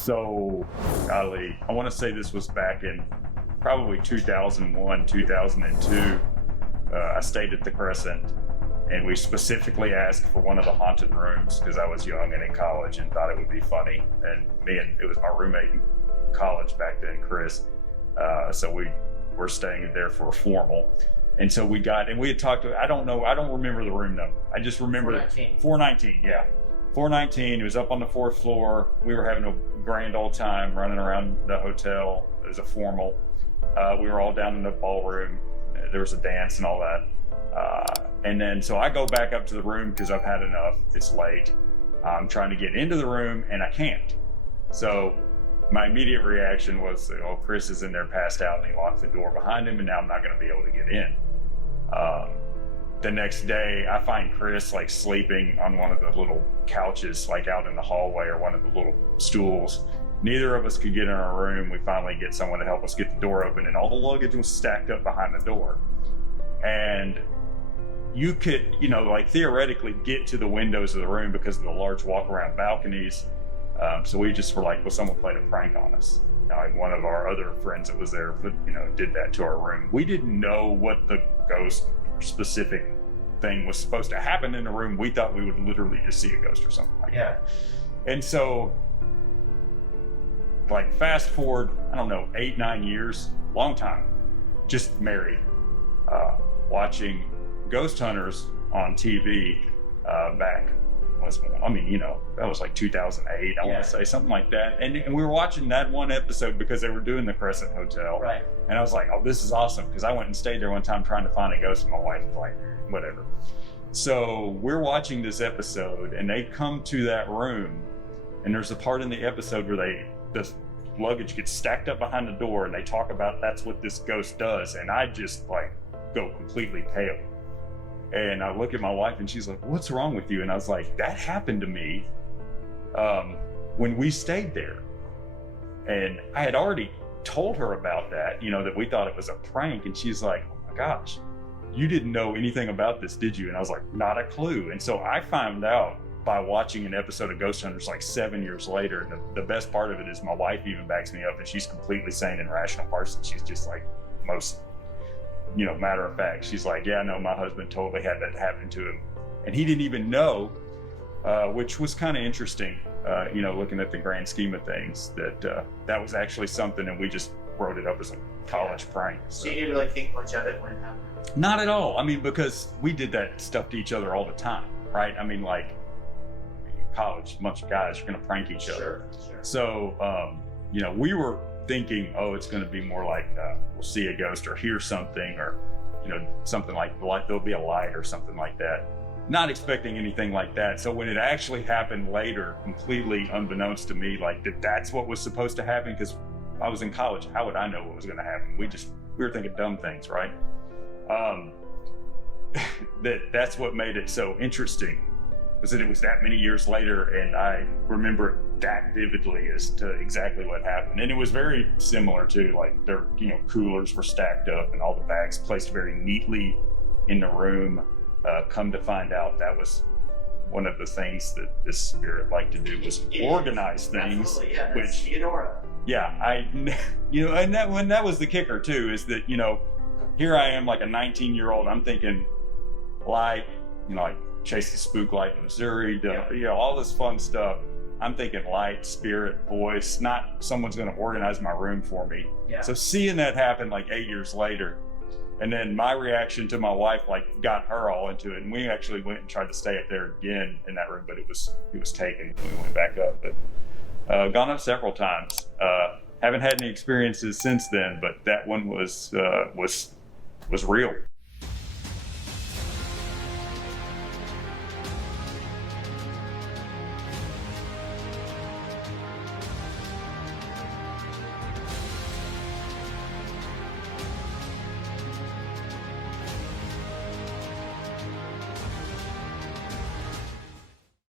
So, golly, I want to say this was back in probably 2001, 2002. I stayed at the Crescent, and we specifically asked for one of the haunted rooms because I was young and in college and thought it would be funny. And it was my roommate in college back then, Chris. So we were staying there for a formal. And so we had talked to, I don't remember the room number. I just remember 419, yeah. 419, it was up on the 4th floor. We were having a grand old time running around the hotel. It was a formal. We were all down in the ballroom. There was a dance and all that. And then, so I go back up to the room because I've had enough. It's late. I'm trying to get into the room and I can't. So my immediate reaction was, oh, Chris is in there passed out, and he locked the door behind him, and now I'm not going to be able to get in. The next day, I find Chris like sleeping on one of the little couches, like out in the hallway, or one of the little stools. Neither of us could get in our room. We finally get someone to help us get the door open, and all the luggage was stacked up behind the door. And you could, like theoretically get to the windows of the room because of the large walk-around balconies. So we just were like, well, someone played a prank on us. Like one of our other friends that was there, did that to our room. We didn't know what the ghost or specific thing was supposed to happen in the room. We thought we would literally just see a ghost or something like that. And so, like fast forward, 8, 9 years, long time, just married, watching Ghost Hunters on TV back. That was like 2008, I want to say, something like that. And we were watching that one episode because they were doing the Crescent Hotel. Right. And I was like, oh, this is awesome. Because I went and stayed there one time trying to find a ghost, and my wife was like, whatever. So we're watching this episode, and they come to that room, and there's a part in the episode where the luggage gets stacked up behind the door, and they talk about that's what this ghost does. And I just like go completely pale. And I look at my wife and she's like, what's wrong with you? And I was like, that happened to me when we stayed there. And I had already told her about that, that we thought it was a prank. And she's like, oh my gosh, you didn't know anything about this, did you? And I was like, not a clue. And so I found out by watching an episode of Ghost Hunters like 7 years later. And the best part of it is my wife even backs me up, and she's completely sane and rational person. She's just like most matter of fact. She's like, yeah, no, my husband totally had that happen to him. And he didn't even know, which was kind of interesting, looking at the grand scheme of things, that was actually something, and we just wrote it up as a college prank. So you didn't really think much of it when it happened? Not at all. Because we did that stuff to each other all the time, right? Like college, a bunch of guys are going to prank each other. Sure. So, we were thinking, oh, it's going to be more like we'll see a ghost or hear something, or something like there'll be a light or something like that. Not expecting anything like that. So when it actually happened later, completely unbeknownst to me, like that's what was supposed to happen, because I was in college. How would I know what was going to happen? We were thinking dumb things, right? That's what made it so interesting, was that it was that many years later, and I remember it that vividly as to exactly what happened. And it was very similar to, like, their coolers were stacked up and all the bags placed very neatly in the room. Come to find out, that was one of the things that this spirit liked to do, was organize things. Absolutely, yeah, which Theodora. Yeah, and that was the kicker too, is that here I am, like a 19-year-old. I'm thinking light, like Chase the Spook Light in Missouri, all this fun stuff. I'm thinking light, spirit, voice, not someone's going to organize my room for me. Yeah. So seeing that happen like 8 years later, and then my reaction to my wife got her all into it, and we actually went and tried to stay up there again in that room, but it was taken. We went back up, but gone up several times. Haven't had any experiences since then, but that one was real.